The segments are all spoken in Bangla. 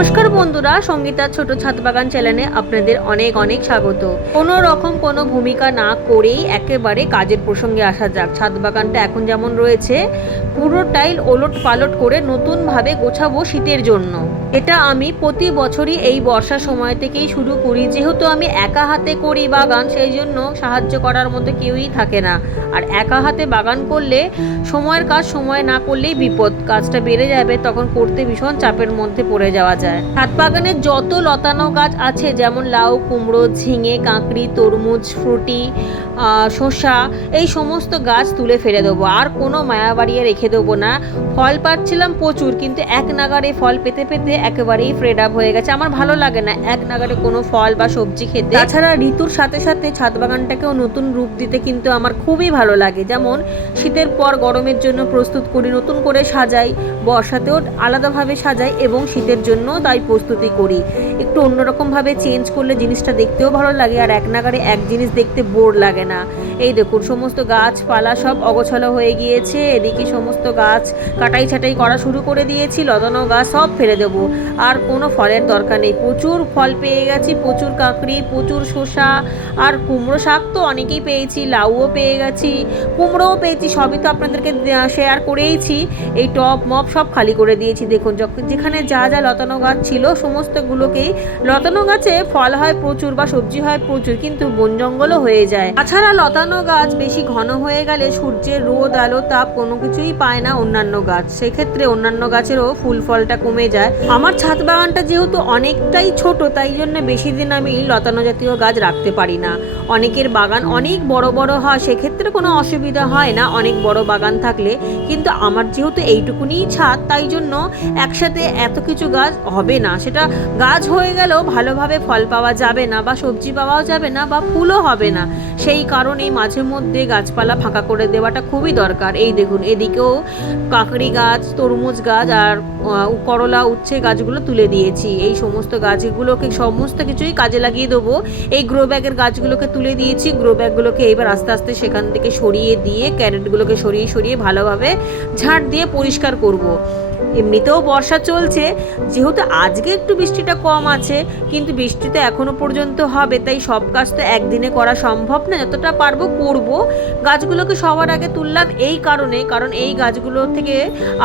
নমস্কার বন্ধুরা সঙ্গীতার ছোট ছাদ বাগান চ্যানেলে আপনাদের অনেক অনেক স্বাগত। কোনো রকম কোনো ভূমিকা না করেই একেবারে কাজের প্রসঙ্গে আসা যাক। ছাদ বাগানটা এখন যেমন রয়েছে, পুরো টাইল ওলট পালট করে নতুনভাবে গোছাবো শীতের জন্য। এটা আমি প্রতি বছরই এই বর্ষা সময় থেকেই শুরু করি। যেহেতু আমি একা হাতে করি বাগান, সেই জন্য সাহায্য করার মতো কেউই থাকে না। আর একা হাতে বাগান করলে সময়ের কাজ সময় না করলেই বিপদ। কাজটা বেড়ে যাবে, তখন করতে ভীষণ চাপের মধ্যে পড়ে যাওয়া যায়। ছাদ বাগানের যত লতানো গাছ আছে, যেমন লাউ, কুমড়ো, ঝিঙে, কাঁকড়ি, তরমুজ, ফ্রুটি শসা, এই সমস্ত গাছ তুলে ফেলে দেবো। আর কোনো মায়া বাড়িয়ে রেখে দেবো না। ফল পাচ্ছিলাম প্রচুর, কিন্তু এক নাগারে ফল পেতে পেতে একেবারেই ফ্রেড আপ হয়ে গেছে। আমার ভালো লাগে না এক নাগারে কোনো ফল বা সবজি খেতে। তাছাড়া ঋতুর সাথে সাথে ছাদ বাগানটাকেও নতুন রূপ দিতে কিন্তু আমার খুবই ভালো লাগে। যেমন শীতের পর গরমের জন্য প্রস্তুত করি নতুন করে সাজাই, বর্ষাতেও আলাদাভাবে সাজাই এবং শীতের জন্য তাই প্রস্তুতি করি। একটু অন্যরকমভাবে চেঞ্জ করলে জিনিসটা দেখতেও ভালো লাগে আর এক নাগারে এক জিনিস দেখতে বোর লাগে না। এই দেখুন, সমস্ত গাছপালা সব অগোছালো হয়ে গিয়েছে, এদিকে সমস্ত গাছ কাটাই ছাটাই করা শুরু করে দিয়েছি, লতানো গাছ সব ফেলে দেবো। আর কোনো ফলের দরকার নেই। প্রচুর ফল পেয়ে গেছি, প্রচুর কাঁকড়ি, প্রচুর শসা, আর কুমড়ো শাক তো অনেকেই পেয়েছি, লাউও পেয়ে গেছি, কুমড়োও পেয়েছি, সবই তো আপনাদেরকে শেয়ার করেইছি। এই টপ, মপ সব খালি করে দিয়েছি। দেখুন যখন যেখানে যা যা লতানো গাছ ছিল, সমস্তগুলোকেই। লতানো গাছে ফল হয় প্রচুর বা সবজি হয় প্রচুর, কিন্তু বন জঙ্গলও হয়ে যায়। তাছাড়া লতানো গাছ বেশি ঘন হয়ে গেলে সূর্যের রোদ, আলো, তাপ কোনো কিছুই পায় না অন্যান্য গাছ। সেক্ষেত্রে অন্যান্য গাছেরও ফুল ফলটা কমে যায়। আমার ছাদ বাগানটা যেহেতু অনেকটাই ছোট, তাই জন্য বেশি দিন আমি লতানো জাতীয় গাছ রাখতে পারি না। অনেকের বাগান অনেক বড় বড় হয়, সেক্ষেত্রে কোনো অসুবিধা হয় না অনেক বড় বাগান থাকলে। কিন্তু আমার যেহেতু এইটুকুনিই ছাদ, তাই জন্য একসাথে এত কিছু গাছ হবে না। সেটা গাছ হয়ে গেলেও ভালোভাবে ফল পাওয়া যাবে না বা সবজি পাওয়াও যাবে না বা ফুলও হবে না। সেই কারণেই মাঝে মধ্যে গাছপালা ফাঁকা করে দেওয়াটা খুবই দরকার। এই দেখুন, এদিকেও কাকড়ি গাছ, তরমুজ গাছ আর করলা, উচ্ছে গাছগুলো তুলে দিয়েছি। এই সমস্ত গাছগুলোকে, সমস্ত কিছুই কাজে লাগিয়ে দেবো। এই গ্রো ব্যাগের গাছগুলোকে তুলে দিয়েছি। গ্রো ব্যাগগুলোকে এবার আস্তে আস্তে সেখান থেকে সরিয়ে দিয়ে ক্যারেটগুলোকে সরিয়ে সরিয়ে ভালোভাবে ঝাঁট দিয়ে পরিষ্কার করব। এমনিতেও বর্ষা চলছে, যেহেতু আজকে একটু বৃষ্টিটা কম আছে, কিন্তু বৃষ্টি তো এখনও পর্যন্ত হবে, তাই সব কাজ তো একদিনে করা সম্ভব না, যতটা পারব করব। গাছগুলোকে সবার আগে তুললাম এই কারণে, কারণ এই গাছগুলো থেকে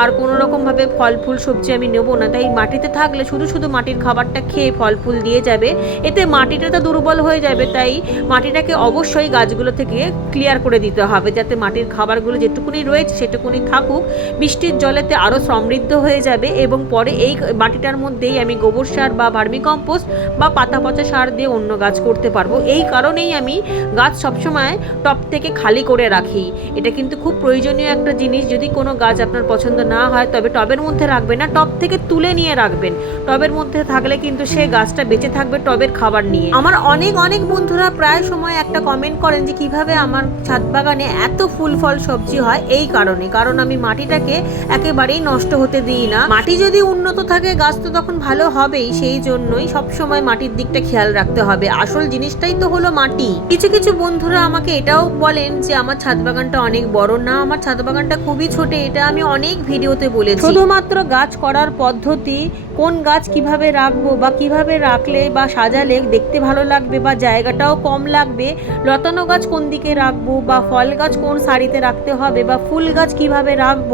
আর কোনো রকমভাবে ফল ফুল, সবজি আমি নেব না, তাই মাটিতে থাকলে শুধু শুধু মাটির খাবারটা খেয়ে ফল ফুল দিয়ে যাবে। এতে মাটিটা তো দুর্বল হয়ে যাবে, তাই মাটিটাকে অবশ্যই গাছগুলো থেকে ক্লিয়ার করে দিতে হবে, যাতে মাটির খাবারগুলো যেটুকুনি রয়েছে সেটুকুনি থাকুক। বৃষ্টির জলেতে আরও সমৃদ্ধ হয়ে যাবে এবং পরে এই মাটিটার মধ্যেই আমি গোবর সার বা ভার্মি কম্পোস্ট বা পাতা পচা সার দিয়ে অন্য গাছ করতে পারব। এই কারণেই আমি গাছ সবসময় টপ থেকে খালি করে রাখি। এটা কিন্তু খুব প্রয়োজনীয় একটা জিনিস। যদি কোনো গাছ আপনার পছন্দ না হয়, তবে টবের মধ্যে রাখবেন না। টব থেকে তুলে নিয়ে রাখবেন। টবের মধ্যে থাকলে কিন্তু সে গাছটা বেঁচে থাকবে টবের খাবার নিয়ে। আমার অনেক অনেক বন্ধুরা প্রায় সময় একটা কমেন্ট করেন যে, কীভাবে আমার ছাদ বাগানে এত ফুল, ফল, সবজি হয়? এই কারণে। কারণ আমি মাটিটাকে একেবারেই নষ্ট হতে দিই না। মাটি যদি থাকে, গাছ তো তখন ভালো হবেই, সেই জন্যই সবসময় মাটির দিকটা খেয়াল রাখতে হবে। আসল জিনিসটাই তো হলো মাটি। কিছু কিছু বন্ধুরা আমাকে এটাও বলেন যে, আমার ছাদ বাগানটা অনেক বড় না, আমার ছাদ বাগানটা খুবই ছোট। এটা আমি অনেক ভিডিওতে বলেছি। শুধুমাত্র গাছ করার পদ্ধতি, কোন গাছ কীভাবে রাখব বা কীভাবে রাখলে বা সাজালে দেখতে ভালো লাগবে বা জায়গাটাও কম লাগবে, লতানো গাছ কোন দিকে রাখব বা ফল গাছ কোন সারিতে রাখতে হবে বা ফুল গাছ কীভাবে রাখব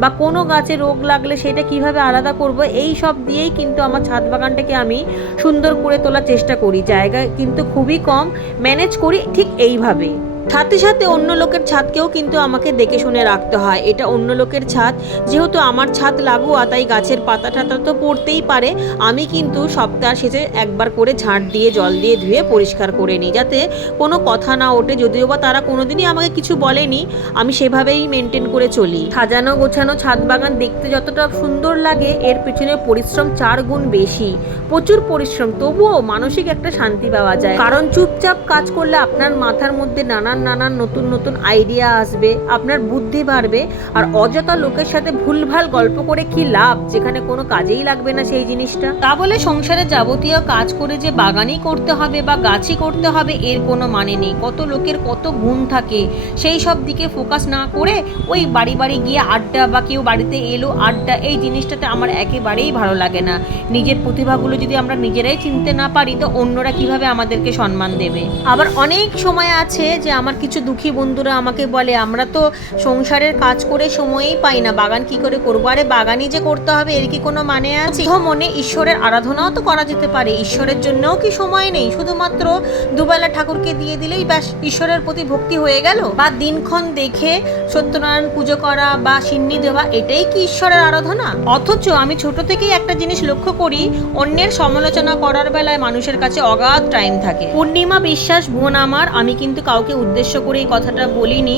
বা কোনো গাছে রোগ লাগলে সেটা কীভাবে আলাদা করব এই সব দিয়েই কিন্তু আমার ছাদ বাগানটাকে আমি সুন্দর করে তোলার চেষ্টা করি। জায়গা কিন্তু খুবই কম ম্যানেজ করি ঠিক এইভাবেই। সাথে সাথে অন্য লোকের ছাদকেও কিন্তু আমাকে দেখে শুনে রাখতে হয়। এটা অন্য লোকের ছাদ। যেহেতু আমার ছাদ লাগোয়া, তাই গাছের পাতা টাতা তো পড়তেই পারে। আমি কিন্তু সপ্তাহ শেষে একবার করে ঝাঁট দিয়ে, জল দিয়ে ধুয়ে পরিষ্কার করে নিই। যাতে কোনো কথা না ওঠে। যদিও বা তারা কোনোদিনই আমাকে কিছু বলেনি, আমি সেভাবেই মেনটেন করে চলি। সাজানো গোছানো ছাদ বাগান দেখতে যতটা সুন্দর লাগে, এর পেছনে পরিশ্রম চার গুণ বেশি। প্রচুর পরিশ্রম। তবুও মানসিক একটা শান্তি পাওয়া যায়। কারণ চুপচাপ কাজ করলে আপনার মাথার মধ্যে নানান নানান নানান নতুন নতুন আইডিয়া আসবে, আপনার বুদ্ধি বাড়বে, আর অযথা লোকের সাথে ভুলভাল গল্প করে কি লাভ? যেখানে কোনো কাজেই লাগবে না সেই জিনিসটা। তা বলে সংসারে যাবতীয় কাজ করে যে বাগানই করতে হবে বা গাছই করতে হবে, এর কোনো মানে নেই। কত লোকের কত গুণ থাকে। সেই সব দিকে ফোকাস না করে ওই বাড়ি বাড়ি গিয়ে আড্ডা বা কেউ বাড়িতে এলো, আড্ডা, এই জিনিসটাতে আমার একেবারেই ভালো লাগে না। নিজের প্রতিভাগুলো যদি আমরা নিজেরাই চিনতে না পারি, তো অন্যরা কীভাবে আমাদেরকে সম্মান দেবে? আবার অনেক সময় আছে যে আমার কিছু দুঃখী বন্ধুরা আমাকে বলে, আমরা তো সংসারের কাজ করে সময়ই পাই না, বাগান কি করে করব? আরে, বাগানই যে করতে হবে, এর কি কোনো মানে আছে? মনে ঈশ্বরের আরাধনাও তো করা যেতে পারে, ঈশ্বরের জন্যও কি সময় নেই? শুধুমাত্র দুবেলা ঠাকুরকে দিয়ে দিলেই ব্যাস, ঈশ্বরের প্রতি ভক্তি হয়ে গেল? বা দিনক্ষণ দেখে সত্যনারায়ণ পুজো করা বা সিন্নি দেওয়া, এটাই কি ঈশ্বরের আরাধনা? অথচ আমি ছোট থেকেই একটা জিনিস লক্ষ্য করি, অন্যের সমালোচনা করার বেলায় মানুষের কাছে অগাধ টাইম থাকে। পূর্ণিমা বিশ্বাস, বোন আমার, আমি কিন্তু কাউকে উদ্দেশ্য করে এই কথাটা বলিনি।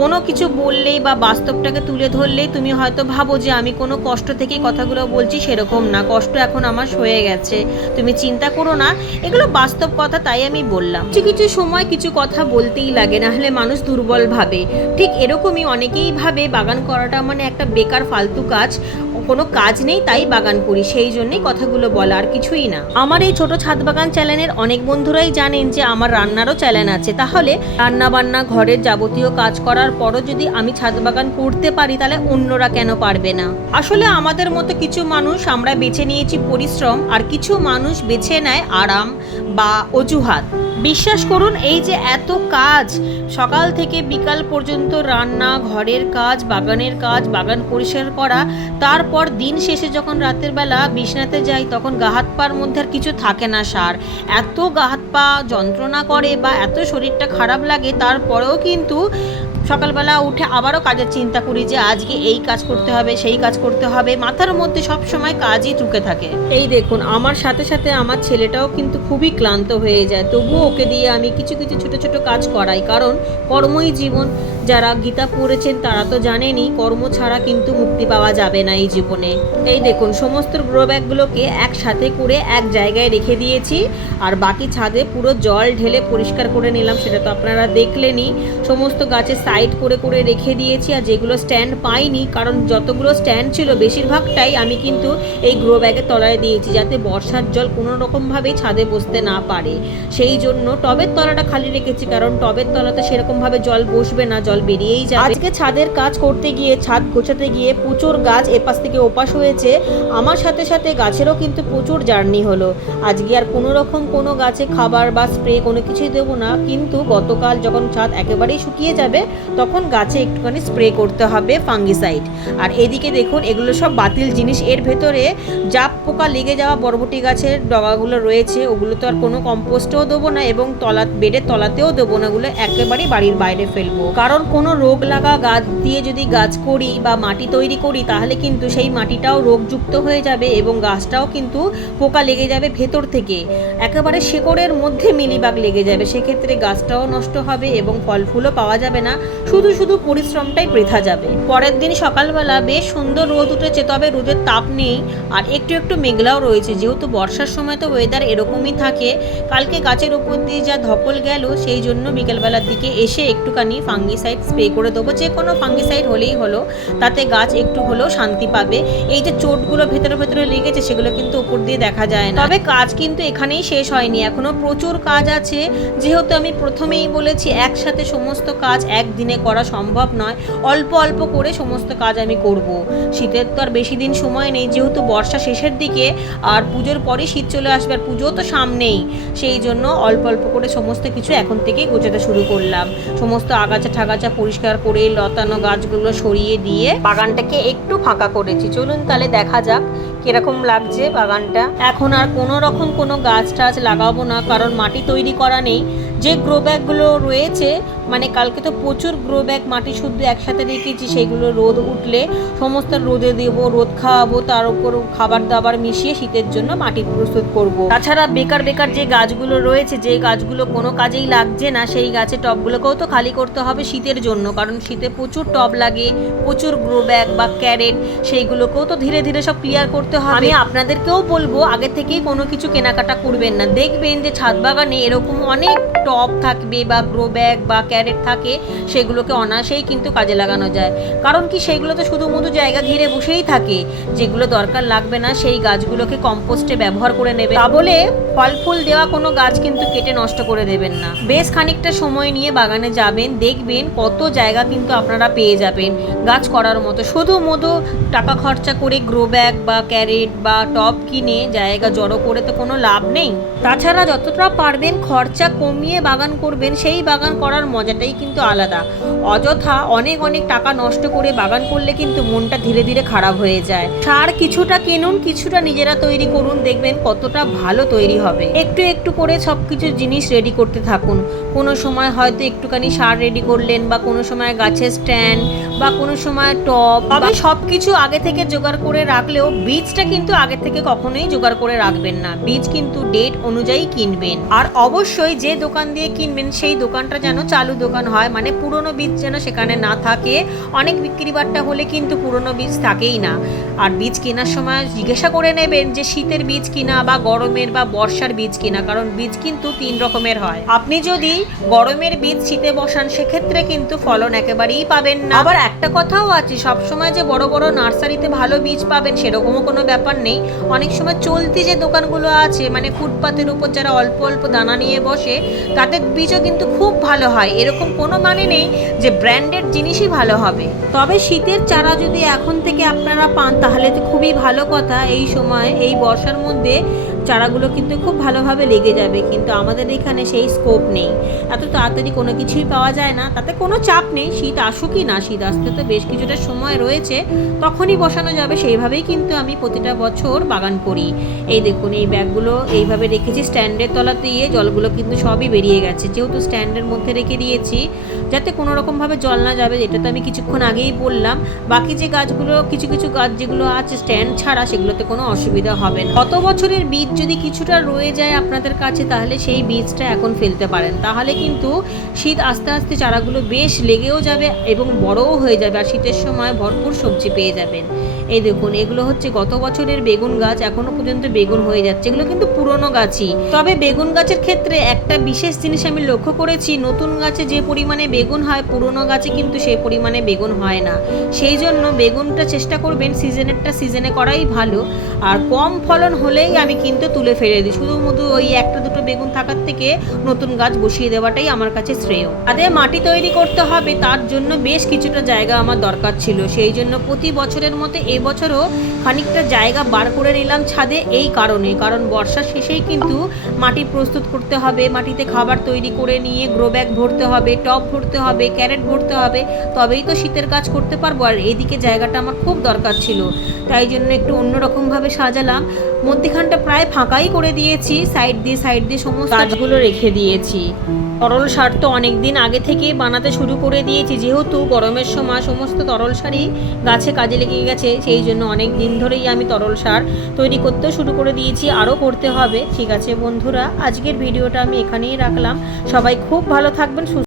কোনো কিছু বললেই বা বাস্তবটাকে তুলে ধরলেই তুমি হয়তো ভাবো যে আমি কোনো কষ্ট থেকেই কথাগুলো বলছি সেরকম না। কষ্ট এখন আমার হয়ে গেছে। তুমি চিন্তা করো না, এগুলো বাস্তব কথা তাই আমি বললাম। কিছু কিছু সময় কিছু কথা বলতেই লাগে, না হলে মানুষ দুর্বল ভাবে। ঠিক এরকমই অনেকেই ভাবে, বাগান করাটা মানে একটা বেকার ফালতু কাজ। কোনো কাজ নেই তাই বাগান করি। সেই জন্যই কথাগুলো বলা আর কিছুই না। আমার এই ছোট ছাদ বাগান চ্যানেলের অনেক বন্ধুরাই জানেন যে আমার রান্নারও চ্যানেল আছে। তাহলে রান্না বান্না ঘরের যাবতীয় কাজ করার পরও যদি আমি ছাদ বাগান করতে পারি, তাহলে অন্যরা কেন পারবে না? আসলে আমাদের মতো কিছু মানুষ আমরা বেছে নিয়েছি পরিশ্রম, আর কিছু মানুষ বেছে নেয় আরাম বা অজুহাত। বিশ্বাস করুন, এই যে এত কাজ, সকাল থেকে বিকাল পর্যন্ত রান্না, ঘরের কাজ, বাগানের কাজ, বাগান পরিষ্কার করা, তারপর দিন শেষে যখন রাতের বেলা বিছনাতে যাই, তখন গাহাত পার মধ্যে আর কিছু থাকে না সার। এত গাহাত পা যন্ত্রণা করে বা এত শরীরটা খারাপ লাগে, তারপরেও কিন্তু সকালবেলা উঠে আবারও কাজের চিন্তা করি যে আজকে এই কাজ করতে হবে, সেই কাজ করতে হবে। মাথার মধ্যে সব সময় কাজই ঢুকে থাকে। এই দেখুন, আমার সাথে সাথে আমার ছেলেটাও কিন্তু খুবই ক্লান্ত হয়ে যায়। তবুও ওকে দিয়ে আমি কিছু কিছু ছোট ছোট কাজ করাই। কারণ কর্মই জীবন। যারা গীতা পড়েছেন তারা তো জানেনই, কর্ম ছাড়া কিন্তু মুক্তি পাওয়া যাবে না এই জীবনে। এই দেখুন, সমস্ত গ্রো ব্যাগগুলোকে একসাথে করে এক জায়গায় রেখে দিয়েছি, আর বাকি ছাদে পুরো জল ঢেলে পরিষ্কার করে নিলাম, সেটা তো আপনারা দেখলেনই। সমস্ত গাছে সাইড করে করে রেখে দিয়েছি, আর যেগুলো স্ট্যান্ড পাইনি, কারণ যতগুলো স্ট্যান্ড ছিল বেশিরভাগটাই আমি কিন্তু এই গ্রো ব্যাগের তলায় দিয়েছি, যাতে বর্ষার জল কোনো রকমভাবেই ছাদে বসতে না পারে। সেই জন্য টবের তলাটা খালি রেখেছি, কারণ টবের তলাতে সেরকমভাবে জল বসবে না, জল বেরিয়েই যাবে। আজকে ছাদের কাজ করতে গিয়ে, ছাদ গোছাতে গিয়ে প্রচুর গাছ এপাশ থেকে ওপাশ হয়েছে। আমার সাথে সাথে গাছেরও কিন্তু প্রচুর জার্নি হলো। আজকে আর কোনো রকম কোনো গাছে খাবার বা স্প্রে কোনো কিছুই দেবো না। কিন্তু গতকাল যখন ছাদ একেবারেই শুকিয়ে যাবে, তখন গাছে একটুখানি স্প্রে করতে হবে ফাঙ্গিসাইড। আর এদিকে দেখুন, এগুলো সব বাতিল জিনিস। এর ভেতরে জাপ পোকা লেগে যাওয়া বরবটি গাছের ডগাগুলো রয়েছে, ওগুলো তো আর কোনো কম্পোস্টও দেবো না এবং তলা, বেডের তলাতেও দেবো না। ওগুলো একেবারেই বাড়ির বাইরে ফেলব। কারণ কোনো রোগ লাগা গাছ দিয়ে যদি গাছ করি বা মাটি তৈরি করি, তাহলে কিন্তু সেই মাটিটাও রোগযুক্ত হয়ে যাবে এবং গাছটাও কিন্তু পোকা লেগে যাবে ভেতর থেকে। একেবারে শেকড়ের মধ্যে মিলিবাগ লেগে যাবে। সেক্ষেত্রে গাছটাও নষ্ট হবে এবং ফল ফুলও পাওয়া যাবে না। শুধু শুধু পরিশ্রমটাই বৃথা যাবে। পরের দিন সকালবেলা বেশ সুন্দর রোদ উঠেছে, তবে রোদের তাপ নেই আর একটু একটু মেঘলাও রয়েছে। যেহেতু বর্ষার সময় তো ওয়েদার এরকমই থাকে, কালকে গাছের উপর দিয়ে যা ধকল গেল, সেই জন্য বিকেলবেলার দিকে এসে একটুখানি ফাঙ্গিসাইড স্প্রে করে দেবো, যে কোনো ফাঙ্গিসাইড হলেই হলো, তাতে গাছ একটু হলেও শান্তি পাবে। এই যে চোটগুলো ভেতরে ভেতরে লেগেছে, সেগুলো কিন্তু উপর দিয়ে দেখা যায় না। তবে কাজ কিন্তু এখানেই শেষ হয়নি, এখনও প্রচুর কাজ আছে। যেহেতু আমি প্রথমেই বলেছি, একসাথে সমস্ত কাজ একদিনে করা সম্ভব নয়, অল্প অল্প করে সমস্ত কাজ আমি করব। শীতের তো আর বেশি দিন সময় নেই, যেহেতু বর্ষা শেষের দিকে, আর পুজোর পরে শীত চলে আসবে, আর পুজো তো সামনেই। সেই জন্য অল্প অল্প করে সমস্ত কিছু এখন থেকেই গোছাতে শুরু করলাম। সমস্ত আগাছা ঠাগাছা পরিষ্কার করে, লতানো গাছগুলো সরিয়ে দিয়ে বাগানটাকে একটু ফাঁকা করেছি। চলুন তাহলে দেখা যাক কীরকম লাগছে বাগানটা। এখন আর কোনো রকম কোনো গাছ টাছ লাগাবো না, কারণ মাটি তৈরি করা নেই। যে গ্রো ব্যাগগুলো রয়েছে মানে কালকে তো প্রচুর গ্রো ব্যাগ মাটি শুদ্ধ একসাথে রেখেছি সেইগুলো রোদ উঠলে সমস্ত রোদে দেবো, রোদ খাওয়াবো, তার উপর খাবার দাবার মিশিয়ে শীতের জন্য মাটি প্রস্তুত করব। তাছাড়া বেকার বেকার যে গাছগুলো রয়েছে, যে গাছগুলো কোনো কাজেই লাগছে না, সেই গাছের টবগুলোকেও তো খালি করতে হবে শীতের জন্য, কারণ শীতে প্রচুর টব লাগে, প্রচুর গ্রো ব্যাগ বা ক্যারেট সেইগুলোকেও তো ধীরে ধীরে সব ক্লিয়ার করতে হবে আমি আপনাদেরকেও বলব, আগে থেকেই কোনো কিছু কেনাকাটা করবেন না দেখবেন যে ছাদ বাগানে এরকম অনেক টব থাকবে বা গ্রো ব্যাগ বা ক্যারেট থাকে, সেগুলোকে অনায়াসেই কিন্তু কাজে লাগানো যায়। কারণ কি, সেগুলো তো শুধু মধু জায়গা ঘিরে বসেই থাকে। যেগুলো দরকার লাগবে না, সেই গাছগুলোকে কম্পোস্টে ব্যবহার করে নেবে। তা বলে ফল ফুল দেওয়া কোনো গাছ কিন্তু কেটে নষ্ট করে দেবেন না। বেশ খানিকটা সময় নিয়ে বাগানে যাবেন, দেখবেন কত জায়গা কিন্তু আপনারা পেয়ে যাবেন গাছ করার মতো। শুধু মধু টাকা খরচা করে গ্রো ব্যাগ বা ক্যারেট বা টব কিনে জায়গা জড়ো করে তো কোনো লাভ নেই। তাছাড়া যতটা পারবেন খরচা কমিয়ে বাগান করবেন সেই বাগান করার মজাটাই কিন্তু আলাদা। অযথা অনেক অনেক টাকা নষ্ট করে বাগান করলে কিন্তু মনটা ধীরে ধীরে খারাপ হয়ে যায়। সার কিছুটা কিনুন কিছুটা নিজেরা তৈরি করুন দেখবেন কতটা ভালো তৈরি হবে। একটু একটু করে সব কিছু জিনিস রেডি করতে থাকুন। কোনো সময় হয়তো একটুখানি সার রেডি করলেন বা কোনো সময় গাছের স্ট্যান্ড বা কোনো সময় টব তবে সব কিছু আগে থেকে জোগাড় করে রাখলেও বীজটা কিন্তু আগে থেকে কখনোই জোগাড় করে রাখবেন না। বীজ কিন্তু ডেট অনুযায়ী কিনবেন। আর অবশ্যই যে দোকান দিয়ে কিনবেন, সেই দোকানটা যেন চালু দোকান হয়। মানে পুরনো বীজ যেন সেখানে না থাকে। অনেক বিক্রি বাট্টা হলে কিন্তু পুরনো বীজ থাকেই না। আর বীজ কেনার সময় জিজ্ঞাসা করে নেবেন যে শীতের বীজ কিনা বা গরমের বা বর্ষার বীজ কিনা, কারণ বীজ কিন্তু তিন রকমের হয়। আপনি যদি গরমের বীজ শীতে বসান, সেক্ষেত্রে কিন্তু ফলন একেবারেই পাবেন না। আবার একটা কথাও আছে, সবসময় যে বড় বড় নার্সারিতে ভালো বীজ পাবেন, সেরকমও কোনো ব্যাপার নেই। অনেক সময় চলতি যে দোকানগুলো আছে মানে ফুটপাতের উপর যারা অল্প অল্প দানা নিয়ে বসে তাদের বীজও কিন্তু খুব ভালো হয়। এরকম কোনো মানে নেই যে ব্র্যান্ডেড জিনিসই ভালো হবে। তবে শীতের চারা যদি এখন থেকে আপনারা পান, তাহলে তো খুবই ভালো কথা। এই সময়, এই বর্ষার মধ্যে চারাগুলো কিন্তু খুব ভালোভাবে লেগে যাবে, কিন্তু আমাদের এখানে সেই স্কোপ নেই। এত তাড়াতাড়ি কোনো কিছুই পাওয়া যায় না, তাতে কোনো চাপ নেই, শীত আসুকই না শীত, আসতে তো বেশ কিছুটা সময় রয়েছে, তখনই বসানো যাবে, সেইভাবেই কিন্তু আমি প্রতিটা বছর বাগান করি। এই দেখুন, এই ব্যাগগুলো এইভাবে রেখেছি, স্ট্যান্ডের তলা দিয়ে জলগুলো কিন্তু সবই বেরিয়ে গেছে, যেহেতু স্ট্যান্ডের মধ্যে রেখে দিয়েছি যাতে কোনো রকমভাবে জল না যাবে, যেটা তো আমি কিছুক্ষণ আগেই বললাম। বাকি যে গাছগুলো, কিছু কিছু গাছ যেগুলো আছে, স্ট্যান্ড ছাড়া, সেগুলোতে কোনো অসুবিধা হবে না। গত বছরের বীজ যদি কিছুটা রয়ে যায় আপনাদের কাছে, তাহলে সেই বীজটা এখন ফেলতে পারেন। তাহলে কিন্তু শীত আস্তে আস্তে চারাগুলো বেশ লেগেও যাবে এবং বড়ও হয়ে যাবে, আর শীতের সময় ভরপুর সবজি পেয়ে যাবেন। এই দেখুন, এগুলো হচ্ছে গত বছরের বেগুন গাছ, এখনও পর্যন্ত বেগুন হয়ে যাচ্ছে। এগুলো কিন্তু পুরনো গাছই। তবে বেগুন গাছের ক্ষেত্রে একটা বিশেষ জিনিস আমি লক্ষ্য করেছি, নতুন গাছে যে পরিমাণে বেগুন হয়, পুরনো গাছে কিন্তু সেই পরিমাণে বেগুন হয় না। সেই জন্য বেগুনটা চেষ্টা করবেন সিজনেরটা সিজনে করাই ভালো। আর কম ফলন হলেই আমি কিন্তু তুলে ফেলে দিই। শুধু মধু ওই একটা দুটো বেগুন থাকার থেকে নতুন গাছ বসিয়ে দেওয়াটাই আমার কাছে শ্রেয়। তাদের মাটি তৈরি করতে হবে, তার জন্য বেশ কিছুটা জায়গা আমার দরকার ছিল। সেই জন্য প্রতি বছরের মতো এবছরও খানিকটা জায়গা বার করে নিলাম ছাদে এই কারণে। কারণ বর্ষার শেষেই কিন্তু মাটি প্রস্তুত করতে হবে, মাটিতে খাবার তৈরি করে নিয়ে গ্রো ব্যাগ ভরতে হবে, টব ভরতে হবে, ক্যারেট ভরতে হবে, তবেই তো শীতের কাজ করতে পারব। আর এইদিকে জায়গাটা আমার খুব দরকার ছিল, তাই জন্য একটু অন্যরকমভাবে সাজালাম। মধ্যেখানটা প্রায় ফাঁকাই করে দিয়েছি, সাইড দিয়ে সাইড দিয়ে সমস্ত গাছগুলো রেখে দিয়েছি। তরল সার তো অনেক দিন আগে থেকেই বানাতে শুরু করে দিয়েছি, যেহেতু গরমের সময় সমস্ত তরল সারই গাছে কাজে লেগে গেছে, সেই জন্য অনেক দিন ধরেই আমি তরল সার তৈরি করতেও শুরু করে দিয়েছি, আরও করতে হবে। ঠিক আছে বন্ধুরা, আজকের ভিডিওটা আমি এখানেই রাখলাম। সবাই খুব ভালো থাকবেন, সুস্থ